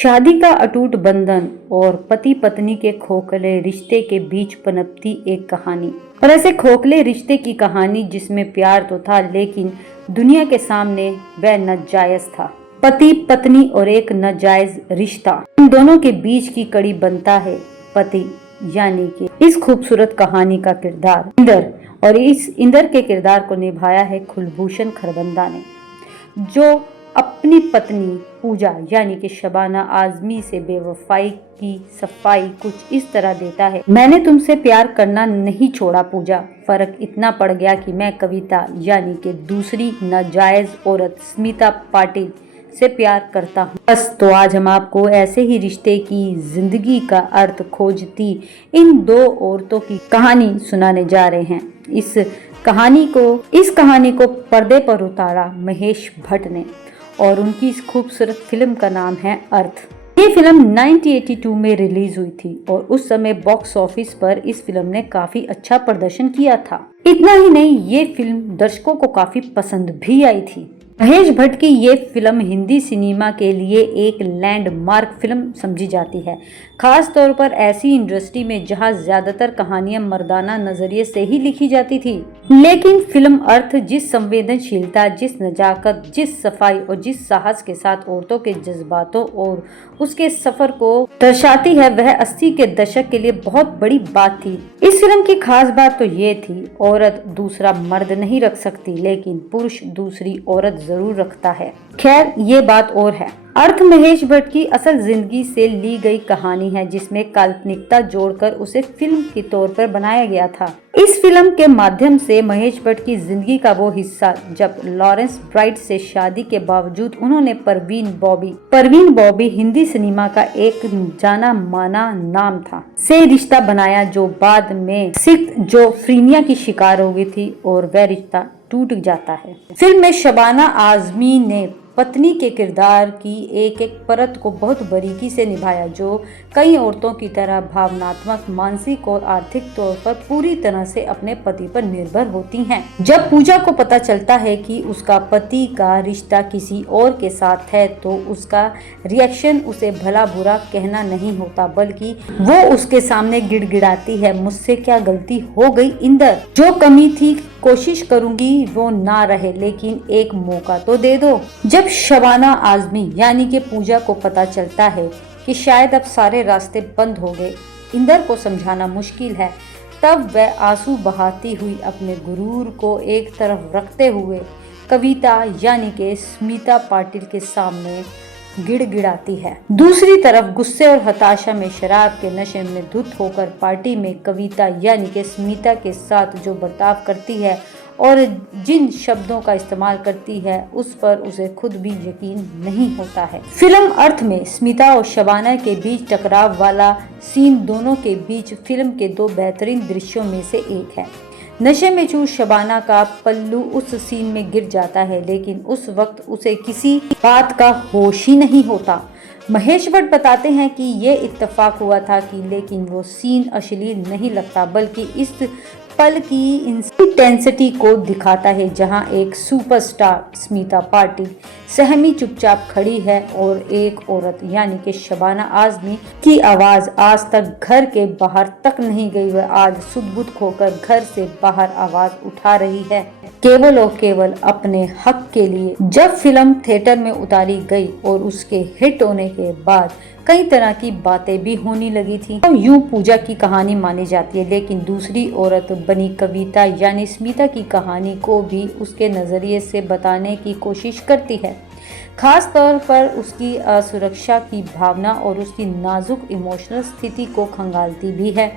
शादी का अटूट बंधन और पति पत्नी के खोखले रिश्ते के बीच पनपती एक कहानी। और ऐसे खोखले रिश्ते की कहानी जिसमें प्यार तो था लेकिन दुनिया के सामने वह नाजायज था। पति पत्नी और एक नाजायज रिश्ता, इन दोनों के बीच की कड़ी बनता है पति, यानी कि इस खूबसूरत कहानी का किरदार इंदर। और इस इंदर के किरदार को निभाया है कुलभूषण खरबंदा ने, जो अपनी पत्नी पूजा यानी कि शबाना आजमी से बेवफाई की सफाई कुछ इस तरह देता है। मैंने तुमसे प्यार करना नहीं छोड़ा पूजा, फर्क इतना पड़ गया कि मैं कविता यानी कि दूसरी नाजायज औरत स्मिता पाटिल से प्यार करता हूँ। बस तो आज हम आपको ऐसे ही रिश्ते की जिंदगी का अर्थ खोजती इन दो औरतों की कहानी सुनाने जा रहे हैं। इस कहानी को पर्दे पर उतारा महेश भट्ट ने और उनकी इस खूबसूरत फिल्म का नाम है अर्थ। ये फिल्म 1982 में रिलीज हुई थी और उस समय बॉक्स ऑफिस पर इस फिल्म ने काफी अच्छा प्रदर्शन किया था। इतना ही नहीं, ये फिल्म दर्शकों को काफी पसंद भी आई थी। महेश भट्ट की ये फिल्म हिंदी सिनेमा के लिए एक लैंडमार्क फिल्म समझी जाती है, खास तौर पर ऐसी इंडस्ट्री में जहां ज्यादातर कहानियां मर्दाना नजरिए से ही लिखी जाती थी। लेकिन फिल्म अर्थ जिस संवेदनशीलता, जिस नजाकत, जिस सफाई और जिस साहस के साथ औरतों के जज्बातों और उसके सफर को दर्शाती है, वह 80 के दशक के लिए बहुत बड़ी बात थी। इस फिल्म की खास बात तो ये थी, औरत दूसरा मर्द नहीं रख सकती लेकिन पुरुष दूसरी औरत जरूर रखता है। खैर, ये बात और है। अर्थ महेश भट्ट की असल जिंदगी से ली गई कहानी है जिसमें काल्पनिकता जोड़कर उसे फिल्म के तौर पर बनाया गया था। इस फिल्म के माध्यम से महेश भट्ट की जिंदगी का वो हिस्सा जब लॉरेंस ब्राइट से शादी के बावजूद उन्होंने परवीन बॉबी हिंदी सिनेमा का एक जाना माना नाम था से रिश्ता बनाया, जो बाद में सिक्सोफ्रेनिया की शिकार हो गई थी और वह रिश्ता टूट जाता है। फिल्म में शबाना आजमी ने पत्नी के किरदार की एक एक परत को बहुत बारीकी से निभाया, जो कई औरतों की तरह भावनात्मक, मानसिक और आर्थिक तौर पर पूरी तरह से अपने पति पर निर्भर होती हैं। जब पूजा को पता चलता है कि उसका पति का रिश्ता किसी और के साथ है तो उसका रिएक्शन उसे भला बुरा कहना नहीं होता, बल्कि वो उसके सामने गिड़गिड़ाती है, मुझसे क्या गलती हो गई इंदर, जो कमी थी कोशिश करूंगी वो ना रहे लेकिन एक मौका तो दे दो। जब शबाना आजमी यानी कि पूजा को पता चलता है कि शायद अब सारे रास्ते बंद हो गए, इंदर को समझाना मुश्किल है, तब वह आंसू बहाती हुई अपने गुरूर को एक तरफ रखते हुए कविता यानी कि स्मिता पाटिल के सामने गिड़गिड़ाती है। दूसरी तरफ गुस्से और हताशा में शराब के नशे में धुत होकर पार्टी में कविता यानी कि स्मिता के साथ जो बर्ताव करती है और जिन शब्दों का इस्तेमाल करती है उस पर उसे खुद भी यकीन नहीं होता है। फिल्म अर्थ में स्मिता और शबाना के बीच टकराव वाला सीन दोनों के बीच फिल्म के दो बेहतरीन दृश्यों में से एक है। नशे में चूर शबाना का पल्लू उस सीन में गिर जाता है लेकिन उस वक्त उसे किसी बात का होश ही नहीं होता। महेश भट्ट बताते हैं कि ये इत्तेफाक हुआ था कि लेकिन वो सीन अश्लील नहीं लगता बल्कि इस पल की इंटेंसिटी को दिखाता है, जहां एक सुपरस्टार स्मिता पाटिल सहमी चुपचाप खड़ी है और एक औरत यानी कि शबाना आजमी की आवाज आज तक घर के बाहर तक नहीं गई, वह आज सुध-बुध खोकर घर से बाहर आवाज उठा रही है, केवल और केवल अपने हक के लिए। जब फिल्म थिएटर में उतारी गई और उसके हिट होने के बाद कई तरह की बातें भी होने लगी थी, तो यूं पूजा की कहानी मानी जाती है लेकिन दूसरी औरत बनी कविता यानी स्मिता की कहानी को भी उसके नजरिए से बताने की कोशिश करती है, खास तौर पर उसकी असुरक्षा की भावना और उसकी नाजुक इमोशनल स्थिति को खंगालती भी है।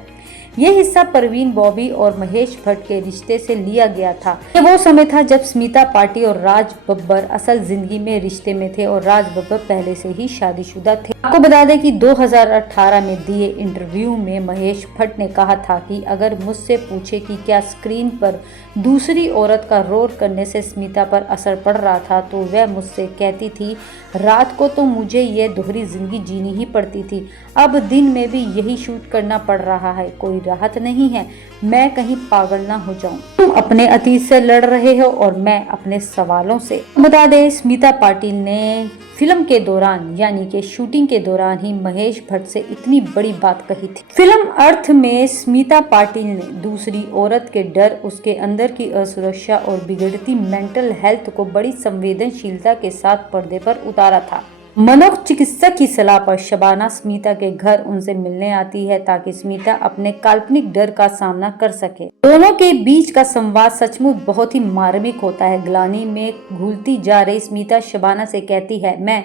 यह हिस्सा परवीन बॉबी और महेश भट्ट के रिश्ते से लिया गया था। ये वो समय था जब स्मिता पाटिल और राज बब्बर असल जिंदगी में रिश्ते में थे और राज बब्बर पहले से ही शादीशुदा थे। आपको बता दें कि 2018 में दिए इंटरव्यू में महेश भट्ट ने कहा था कि अगर मुझसे पूछे कि क्या स्क्रीन पर दूसरी औरत का रोल करने से स्मिता पर असर पड़ रहा था तो वह मुझसे कहती थी, रात को तो मुझे ये दोहरी जिंदगी जीनी ही पड़ती थी, अब दिन में भी यही शूट करना पड़ रहा है, कोई राहत नहीं है। मैं कहीं पागल ना हो जाऊं। तुम अपने अतीत से लड़ रहे हो और मैं अपने सवालों से। बता दें, स्मिता पाटिल ने फिल्म के दौरान यानी कि शूटिंग के दौरान ही महेश भट्ट से इतनी बड़ी बात कही थी। फिल्म अर्थ में स्मिता पाटिल ने दूसरी औरत के डर, उसके अंदर की असुरक्षा और बिगड़ती मेंटल हेल्थ को बड़ी संवेदनशीलता के साथ पर्दे पर उतारा था। मनोचिकित्सक की सलाह पर शबाना स्मिता के घर उनसे मिलने आती है ताकि स्मिता अपने काल्पनिक डर का सामना कर सके। दोनों के बीच का संवाद सचमुच बहुत ही मार्मिक होता है। ग्लानि में घुलती जा रही स्मिता शबाना से कहती है, मैं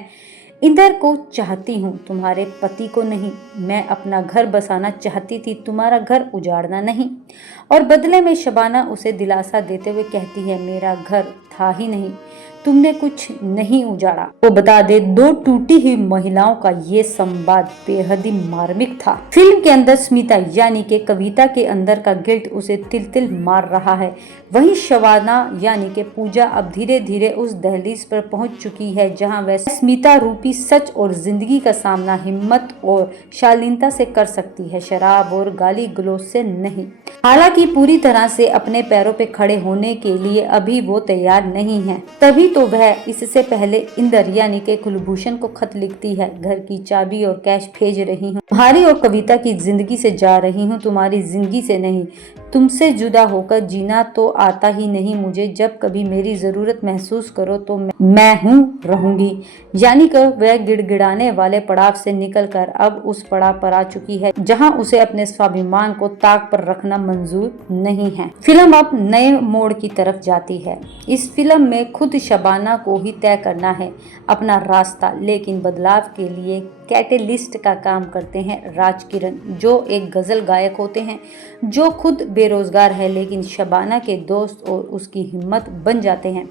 इंदर को चाहती हूँ, तुम्हारे पति को नहीं। मैं अपना घर बसाना चाहती थी, तुम्हारा घर उजाड़ना नहीं। और बदले में शबाना उसे दिलासा देते हुए कहती है, मेरा घर था ही नहीं, तुमने कुछ नहीं उजाड़ा। वो बता दे, दो टूटी हुई महिलाओं का ये संवाद बेहद ही मार्मिक था। फिल्म के अंदर स्मिता यानी कि कविता के अंदर का गिल्ट उसे तिल तिल मार रहा है। वहीं शबाना यानी कि पूजा अब धीरे धीरे उस दहलीज पर पहुंच चुकी है जहां वह स्मिता रूपी सच और जिंदगी का सामना हिम्मत और शालीनता से कर सकती है, शराब और गाली गलौज से नहीं। हालांकि पूरी तरह से अपने पैरों पे खड़े होने के लिए अभी वो तैयार नहीं है। तभी तो वह इससे पहले इंदर यानी कि कुलभूषण को खत लिखती है, घर की चाबी और कैश भेज रही हूँ, तुम्हारी और कविता की जिंदगी से जा रही हूँ, तुम्हारी जिंदगी से नहीं। तुमसे जुदा होकर जीना तो आता ही नहीं मुझे। जब कभी मेरी जरूरत महसूस करो तो मैं हूँ, रहूंगी। यानी कि वह गिड़गिड़ाने वाले पड़ाव से निकलकर अब उस पड़ाव पर आ चुकी है जहां उसे अपने स्वाभिमान को ताक पर रखना मंजूर नहीं है। फिल्म अब नए मोड़ की तरफ जाती है। इस फिल्म में खुद शबाना को ही तय करना है अपना रास्ता, लेकिन बदलाव के लिए कैटेलिस्ट का काम करते हैं राजकिरण, जो एक गजल गायक होते हैं जो खुद बेरोजगार है, लेकिन शबाना के दोस्त और उसकी हिम्मत बन जाते हैं।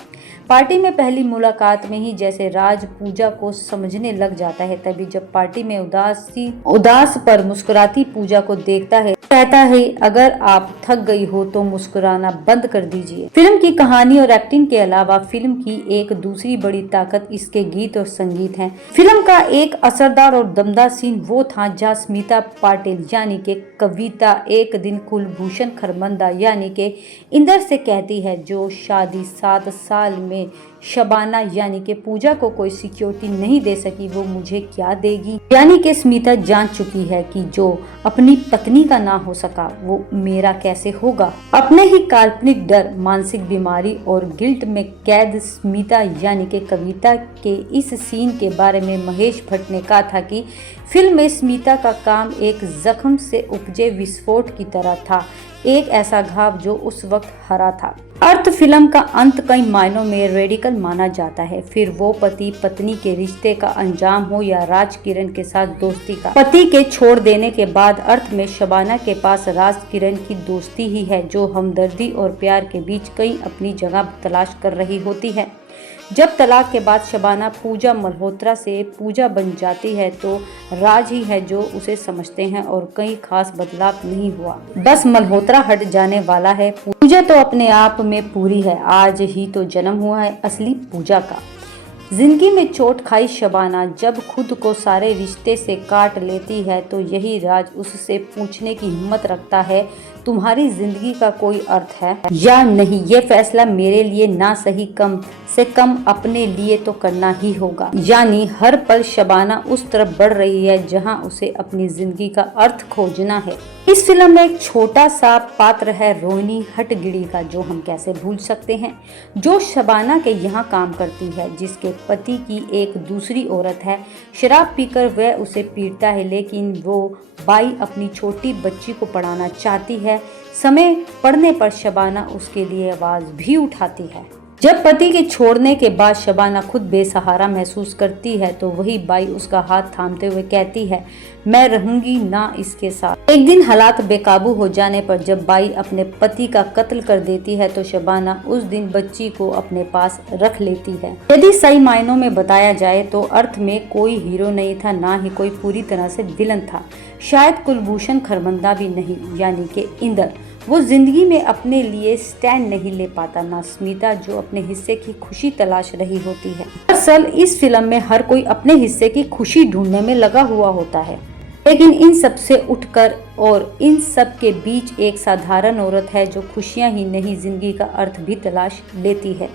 पार्टी में पहली मुलाकात में ही जैसे राज पूजा को समझने लग जाता है, तभी जब पार्टी में उदास पर मुस्कुराती पूजा को देखता है, कहता है, अगर आप थक गई हो तो मुस्कुराना बंद कर दीजिए। फिल्म की कहानी और एक्टिंग के अलावा फिल्म की एक दूसरी बड़ी ताकत इसके गीत और संगीत है। फिल्म का एक असरदार और दमदार सीन वो था जहाँ स्मिता पाटिल यानी कि कविता एक दिन कुलभूषण खरबंदा यानी कि इंदर से कहती है, जो शादी 7 साल में शबाना यानी कि पूजा को कोई सिक्योरिटी नहीं दे सकी, वो मुझे क्या देगी। यानी कि स्मिता जान चुकी है कि जो अपनी पत्नी का ना हो सका वो मेरा कैसे होगा। अपने ही काल्पनिक डर, मानसिक बीमारी और गिल्ट में कैद स्मिता यानी कि कविता के इस सीन के बारे में महेश भट्ट ने कहा था कि फिल्म में स्मिता का काम एक जख्म से उपजे विस्फोट की तरह था, एक ऐसा घाव जो उस वक्त हरा था। अर्थ फिल्म का अंत कई मायनों में रेडिकल माना जाता है, फिर वो पति पत्नी के रिश्ते का अंजाम हो या राजकिरण के साथ दोस्ती का। पति के छोड़ देने के बाद अर्थ में शबाना के पास राजकिरण की दोस्ती ही है, जो हमदर्दी और प्यार के बीच कहीं अपनी जगह तलाश कर रही होती है। जब तलाक के बाद शबाना पूजा मल्होत्रा से पूजा बन जाती है तो राज ही है जो उसे समझते हैं और कई खास बदलाव नहीं हुआ, बस मल्होत्रा हट जाने वाला है। पूजा तो अपने आप में पूरी है, आज ही तो जन्म हुआ है असली पूजा का। जिंदगी में चोट खाई शबाना जब खुद को सारे रिश्ते से काट लेती है तो यही राज उससे पूछने की हिम्मत रखता है, तुम्हारी जिंदगी का कोई अर्थ है या नहीं। ये फैसला मेरे लिए ना सही कम से कम अपने लिए तो करना ही होगा। यानी हर पल शबाना उस तरफ बढ़ रही है जहां उसे अपनी जिंदगी का अर्थ खोजना है। इस फिल्म में एक छोटा सा पात्र है रोहिणी हटगिड़ी का, जो हम कैसे भूल सकते हैं, जो शबाना के यहाँ काम करती है, जिसके पति की एक दूसरी औरत है। शराब पीकर वह उसे पीटता है, लेकिन वो बाई अपनी छोटी बच्ची को पढ़ाना चाहती है। समय पड़ने पर शबाना उसके लिए आवाज भी उठाती है। जब पति के छोड़ने के बाद शबाना खुद बेसहारा महसूस करती है तो वही बाई उसका हाथ थामते हुए कहती है, मैं रहूंगी ना इसके साथ। एक दिन हालात बेकाबू हो जाने पर जब बाई अपने पति का कत्ल कर देती है तो शबाना उस दिन बच्ची को अपने पास रख लेती है। यदि सही मायनों में बताया जाए तो अर्थ में कोई हीरो नहीं था, ना ही कोई पूरी तरह से विलन था, शायद कुलभूषण खरबंदा भी नहीं, यानी कि इंदर। वो जिंदगी में अपने लिए स्टैंड नहीं ले पाता, ना स्मिता जो अपने हिस्से की खुशी तलाश रही होती है। दरअसल इस फिल्म में हर कोई अपने हिस्से की खुशी ढूंढने में लगा हुआ होता है। लेकिन इन सब से उठकर और इन सब के बीच एक साधारण औरत है जो खुशियां ही नहीं जिंदगी का अर्थ भी तलाश लेती है।